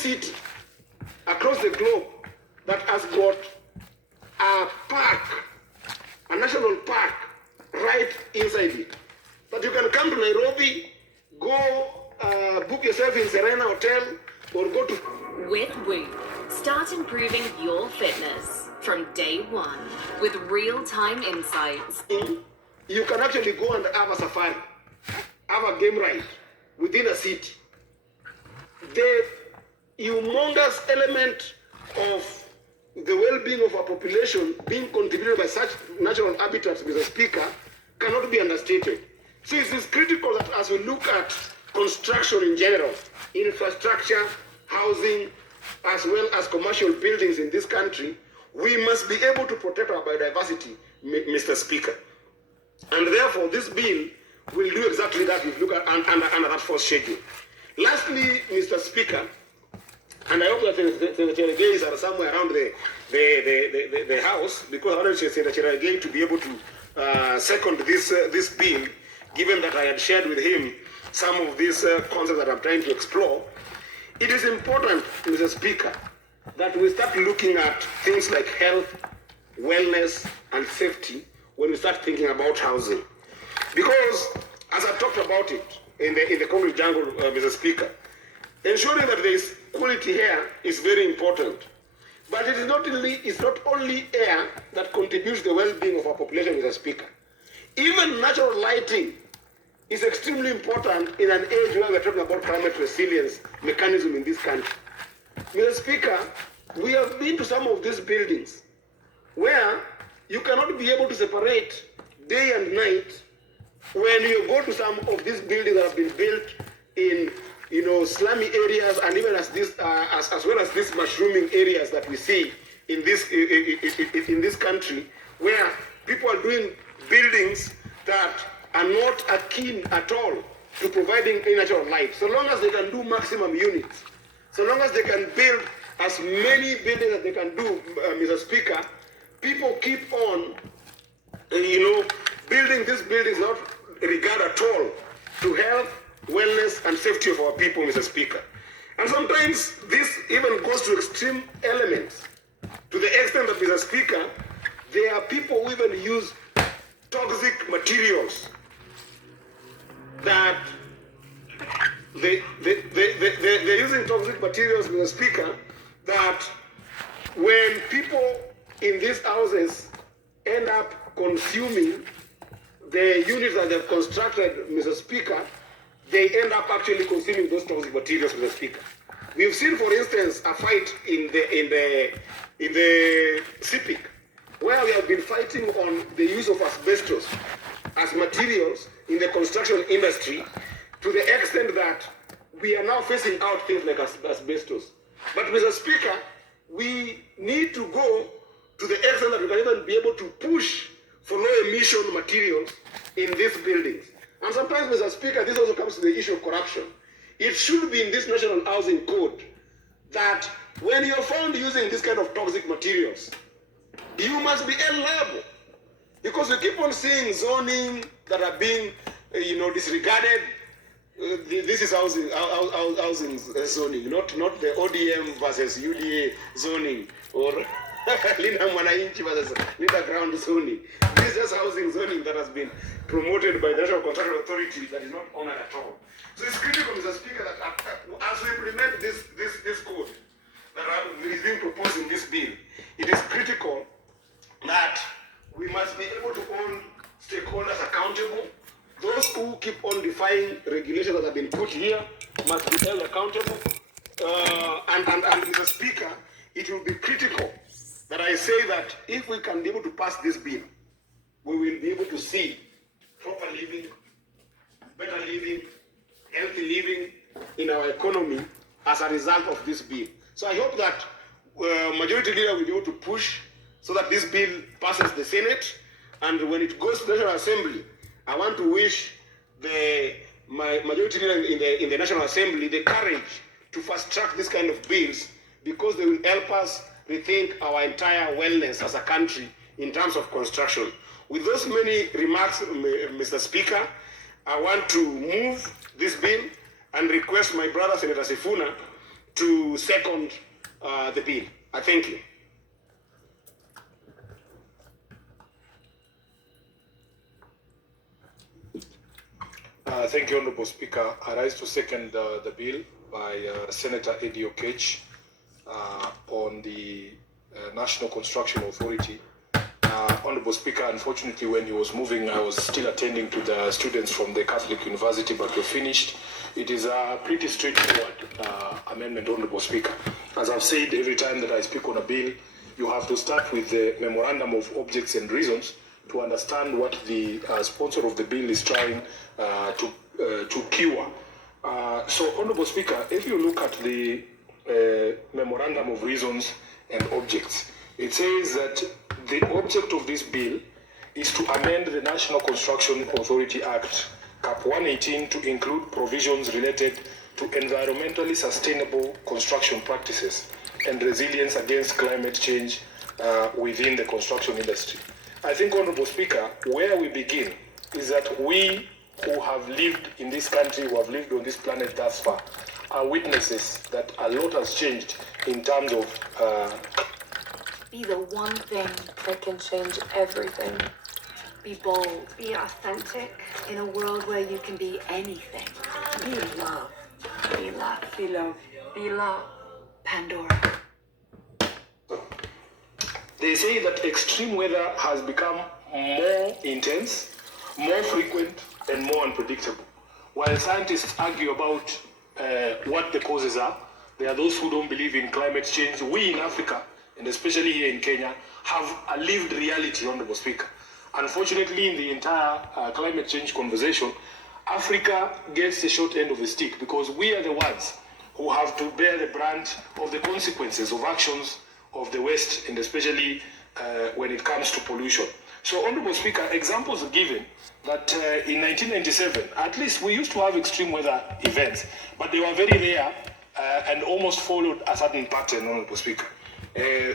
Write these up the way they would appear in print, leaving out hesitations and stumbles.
city across the globe that has got a park, a national park, right inside it. That you can come to Nairobi, go book yourself in Serena Hotel, or go to... With Whoop, start improving your fitness from day one with real-time insights. You can actually go and have a safari, have a game ride within a city. The humongous element of the well-being of our population being contributed by such natural habitats, Mr. Speaker, cannot be understated. So it is critical that as we look at construction in general, infrastructure, housing, as well as commercial buildings in this country, we must be able to protect our biodiversity, Mr. Speaker. And therefore, this bill will do exactly that if you look at under that first schedule. Lastly, Mr. Speaker, and I hope that Senator Gays are somewhere around the House, because I wanted Senator Gay to be able to second this bill, given that I had shared with him some of these concepts that I'm trying to explore. It is important, Mr. Speaker, that we start looking at things like health, wellness, and safety when we start thinking about housing. Because, as I talked about it in the concrete jungle, Mr. Speaker, ensuring that there is quality air is very important. But it is not only air that contributes to the well-being of our population, Mr. Speaker. Even natural lighting is extremely important in an age where we're talking about climate resilience mechanism in this country. Mr. Speaker, we have been to some of these buildings where you cannot be able to separate day and night when you go to some of these buildings that have been built in slummy areas, and even as well as these mushrooming areas that we see in this country, where people are doing buildings that are not akin at all to providing natural light. So long as they can do maximum units, so long as they can build as many buildings as they can do, Mr. Speaker, people keep on, building these buildings not regard at all to health, wellness, and safety of our people, Mr. Speaker. And sometimes this even goes to extreme elements, to the extent that, Mr. Speaker, there are people who even use toxic materials that they're using toxic materials, Mr. Speaker, that when people in these houses end up consuming the units that they've constructed, Mr. Speaker, they end up actually consuming those toxic materials, Mr. Speaker. We've seen, for instance, a fight in the CPIC, where we have been fighting on the use of asbestos as materials in the construction industry, to the extent that we are now facing out things like asbestos. But, Mr. Speaker, we need to go to the extent that we can even be able to push for low emission materials in these buildings. And sometimes, Mr. Speaker, this also comes to the issue of corruption. It should be in this National Housing Code that when you're found using this kind of toxic materials, you must be held liable. Because we keep on seeing zoning that are being, disregarded. This is housing zoning, not the ODM versus UDA zoning, or Linda Mwananchi versus Linda Ground zoning. This is just housing zoning that has been promoted by the National Construction Authority that is not honored at all. So it's critical, Mr. Speaker, that as we implement this code that is being proposed in this bill, it is critical that we must be able to hold stakeholders accountable. Those who keep on defying regulations that have been put here must be held accountable. And Mr. Speaker, it will be critical that I say that if we can be able to pass this bill, we will be able to see proper living, better living, healthy living in our economy as a result of this bill. So I hope that Majority Leader will be able to push so that this bill passes the Senate, and when it goes to the National Assembly, I want to wish my Majority Leader in the National Assembly the courage to fast track this kind of bills, because they will help us rethink our entire wellness as a country in terms of construction. With those many remarks, Mr. Speaker, I want to move this bill and request my brother, Senator Sifuna, to second the bill. I thank you. Thank you, Honorable Speaker. I rise to second the bill by Senator Eddie Okech on the National Construction Authority. Honorable Speaker, unfortunately, when he was moving, I was still attending to the students from the Catholic University, but we're finished. It is a pretty straightforward amendment, Honorable Speaker. As I've said, every time that I speak on a bill, you have to start with the memorandum of objects and reasons to understand what the sponsor of the bill is trying to cure. So, Honorable Speaker, if you look at the memorandum of reasons and objects, it says that the object of this bill is to amend the National Construction Authority Act, Cap 118, to include provisions related to environmentally sustainable construction practices and resilience against climate change within the construction industry. I think, Honorable Speaker, where we begin is that we who have lived in this country, who have lived on this planet thus far, are witnesses that a lot has changed in terms of be the one thing that can change everything. Be bold. Be authentic. In a world where you can be anything. Be love. Be love. Be love. Be love. Pandora. They say that extreme weather has become more intense, more frequent, and more unpredictable. While scientists argue about what the causes are, there are those who don't believe in climate change. We in Africa, and especially here in Kenya, have a lived reality, Honorable Speaker. Unfortunately, in the entire climate change conversation, Africa gets the short end of the stick because we are the ones who have to bear the brunt of the consequences of actions of the West, and especially when it comes to pollution. So, Honorable Speaker, examples are given that in 1997, at least we used to have extreme weather events, but they were very rare and almost followed a certain pattern, Honorable Speaker.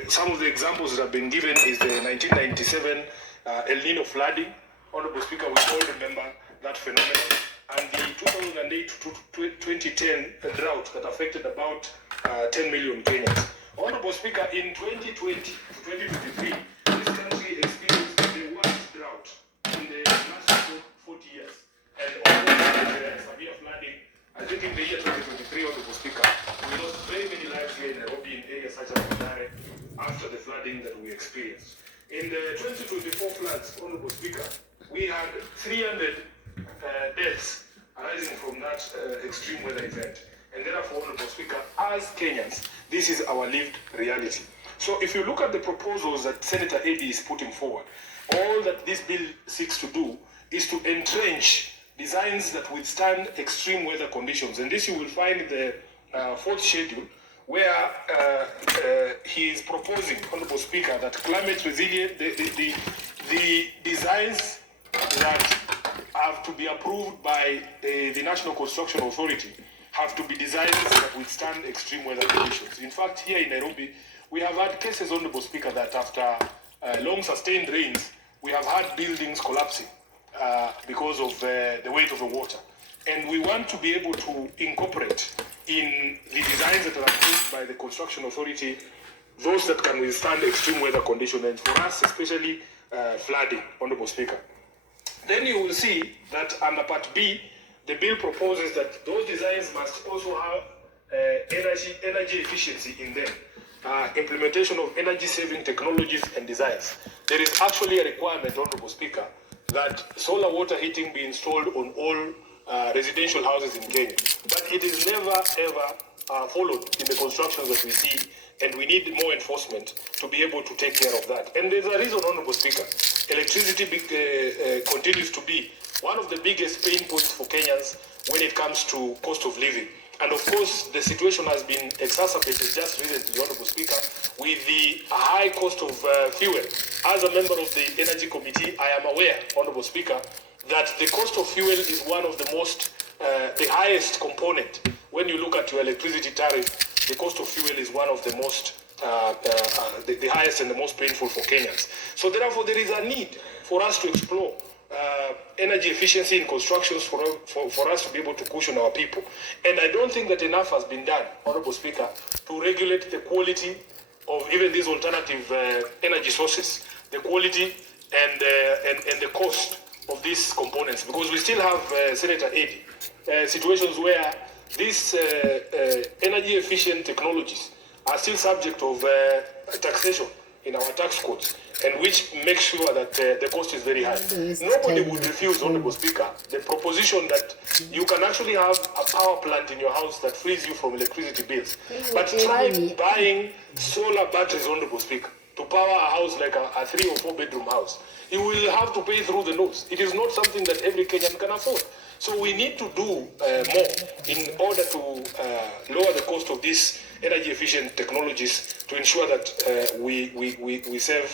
Some of the examples that have been given is the 1997 El Nino flooding. Honorable Speaker, we all remember that phenomenon. And the 2008 to 2010 drought that affected about 10 million Kenyans. Honorable Speaker, in 2020 to 2023, this country experienced the worst drought in the last 40 years. And almost severe flooding. I think in the year 2023, Honorable Speaker, we lost very many lives here in Nairobi in areas such as Mathare after the flooding that we experienced. In the 2024 floods, Honorable Speaker, we had 300 deaths arising from that extreme weather event. And therefore, Honorable Speaker, as Kenyans, this is our lived reality. So if you look at the proposals that Senator Eddie is putting forward, all that this bill seeks to do is to entrench designs that withstand extreme weather conditions. And this you will find in the fourth schedule, where he is proposing, Honorable Speaker, that climate resilient, the designs that have to be approved by the National Construction Authority have to be designs that withstand extreme weather conditions. In fact, here in Nairobi, we have had cases, Honorable Speaker, that after long sustained rains, we have had buildings collapsing because of the weight of the water. And we want to be able to incorporate in the designs that are approved by the Construction Authority those that can withstand extreme weather conditions, and for us, especially flooding, Honorable Speaker. Then you will see that under Part B, the bill proposes that those designs must also have energy efficiency in them, implementation of energy-saving technologies and designs. There is actually a requirement, Honorable Speaker, that solar water heating be installed on all residential houses in Kenya. But it is never, ever followed in the constructions that we see, and we need more enforcement to be able to take care of that. And there's a reason, Honorable Speaker. Electricity continues to be one of the biggest pain points for Kenyans when it comes to cost of living. And of course, the situation has been exacerbated just recently, Honorable Speaker, with the high cost of fuel. As a member of the Energy Committee, I am aware, Honorable Speaker, that the cost of fuel is one of the most, the highest component. When you look at your electricity tariff, the cost of fuel is one of the most, the highest and the most painful for Kenyans. So therefore, there is a need for us to explore energy efficiency in constructions for us to be able to cushion our people. And I don't think that enough has been done, Honorable Speaker, to regulate the quality of even these alternative energy sources, the quality and the cost of these components. Because we still have, Senator Eddy, situations where these energy efficient technologies are still subject of taxation in our tax codes, and which makes sure that the cost is very high. Nobody would refuse, Honorable Speaker, the proposition that you can actually have a power plant in your house that frees you from electricity bills. But try buying solar batteries, Honorable Speaker, to power a house like a 3 or 4 bedroom house. You will have to pay through the nose. It is not something that every Kenyan can afford. So we need to do more in order to lower the cost of these energy efficient technologies to ensure that we save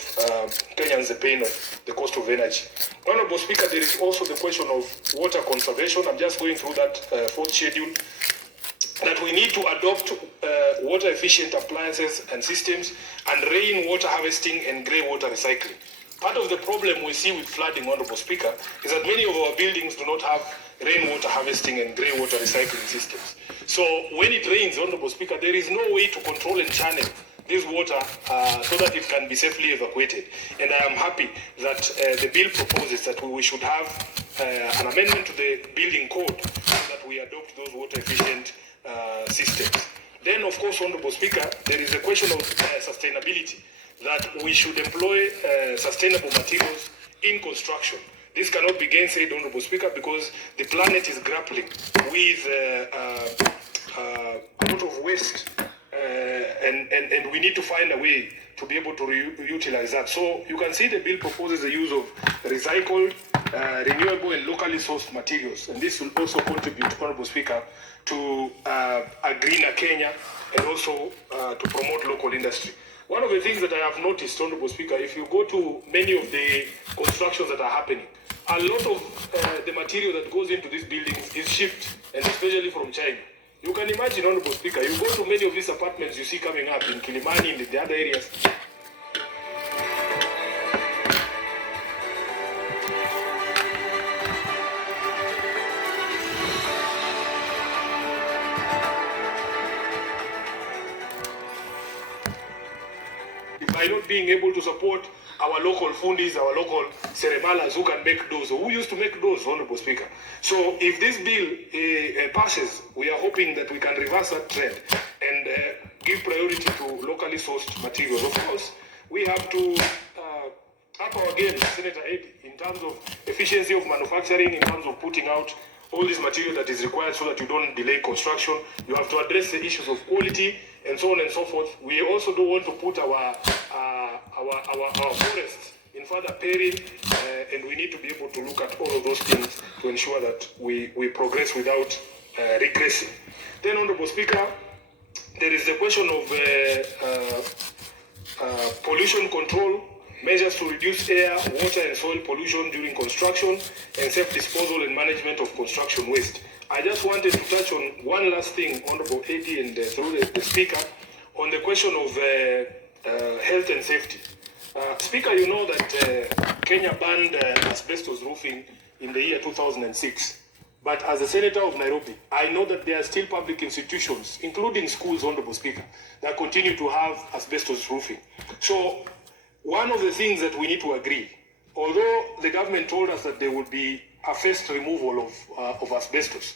Kenyans the pain of the cost of energy. Honorable Speaker, there is also the question of water conservation. I'm just going through that fourth schedule, that we need to adopt water efficient appliances and systems and rainwater harvesting and grey water recycling. Part of the problem we see with flooding, Honorable Speaker, is that many of our buildings do not have rainwater harvesting and grey water recycling systems. So when it rains, Honorable Speaker, there is no way to control and channel this water so that it can be safely evacuated. And I am happy that the bill proposes that we should have an amendment to the building code so that we adopt those water efficient systems. Then, of course, Honorable Speaker, there is a question of sustainability, that we should employ sustainable materials in construction. This cannot be gainsaid, Honorable Speaker, because the planet is grappling with a lot of waste, and we need to find a way to be able to reutilize that. So you can see the bill proposes the use of recycled, renewable and locally sourced materials, and this will also contribute, Honorable Speaker, to a greener Kenya and also to promote local industry. One of the things that I have noticed, Honorable Speaker, if you go to many of the constructions that are happening, a lot of the material that goes into these buildings is shipped, and especially from China. You can imagine, Honorable Speaker, you go to many of these apartments you see coming up in Kilimani and in the other areas. By not being able to support our local fundis, our local cerebalas who can make doors, or who used to make doors, Honorable Speaker. So if this bill passes, we are hoping that we can reverse that trend and give priority to locally sourced materials. Of course, we have to up our game, Senator Eddy, in terms of efficiency of manufacturing, in terms of putting out all this material that is required so that you don't delay construction. You have to address the issues of quality and so on and so forth. We also don't want to put our forests in further peril, and we need to be able to look at all of those things to ensure that we progress without regressing. Then, Honorable Speaker, there is the question of pollution control, measures to reduce air, water and soil pollution during construction, and safe disposal and management of construction waste. I just wanted to touch on one last thing, Honorable Eddy, and through the Speaker, on the question of health and safety. Speaker, you know that Kenya banned asbestos roofing in the year 2006. But as a senator of Nairobi, I know that there are still public institutions, including schools, Honorable Speaker, that continue to have asbestos roofing. So one of the things that we need to agree, although the government told us that there would be a phased removal of asbestos,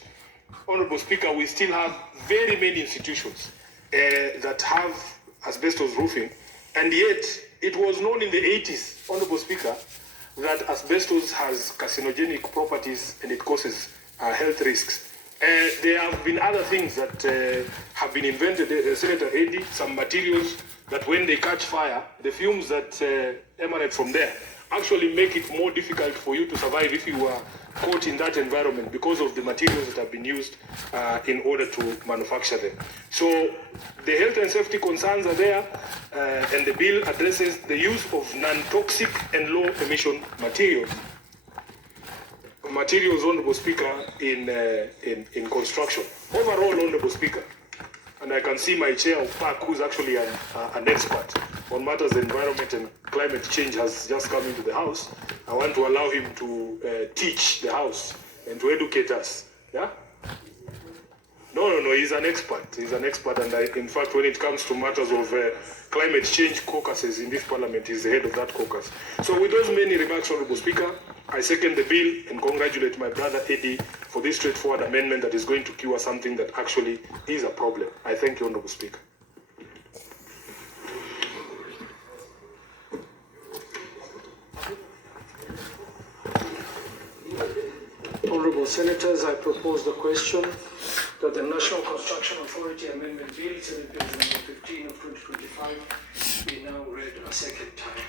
Honorable Speaker, we still have very many institutions that have asbestos roofing, and yet it was known in the 80s, Honorable Speaker, that asbestos has carcinogenic properties and it causes health risks. There have been other things that have been invented, Senator Eddy, some materials that when they catch fire, the fumes that emanate from there actually make it more difficult for you to survive if you are caught in that environment because of the materials that have been used in order to manufacture them. So the health and safety concerns are there, and the bill addresses the use of non-toxic and low-emission materials, Honorable Speaker, in construction. Overall, Honorable Speaker, and I can see my chair of PAC, who's actually an expert on matters of environment and climate change, has just come into the house. I want to allow him to teach the house and to educate us. Yeah? No, he's an expert. He's an expert, and in fact, when it comes to matters of climate change caucuses in this parliament, he's the head of that caucus. So with those many remarks, Honorable Speaker, I second the bill and congratulate my brother Eddie for this straightforward amendment that is going to cure something that actually is a problem. I thank you, Honorable Speaker. Honourable Senators, I propose the question that the National Construction Authority Amendment Bill, Senate Bill number 15 of 2025, be now read a second time.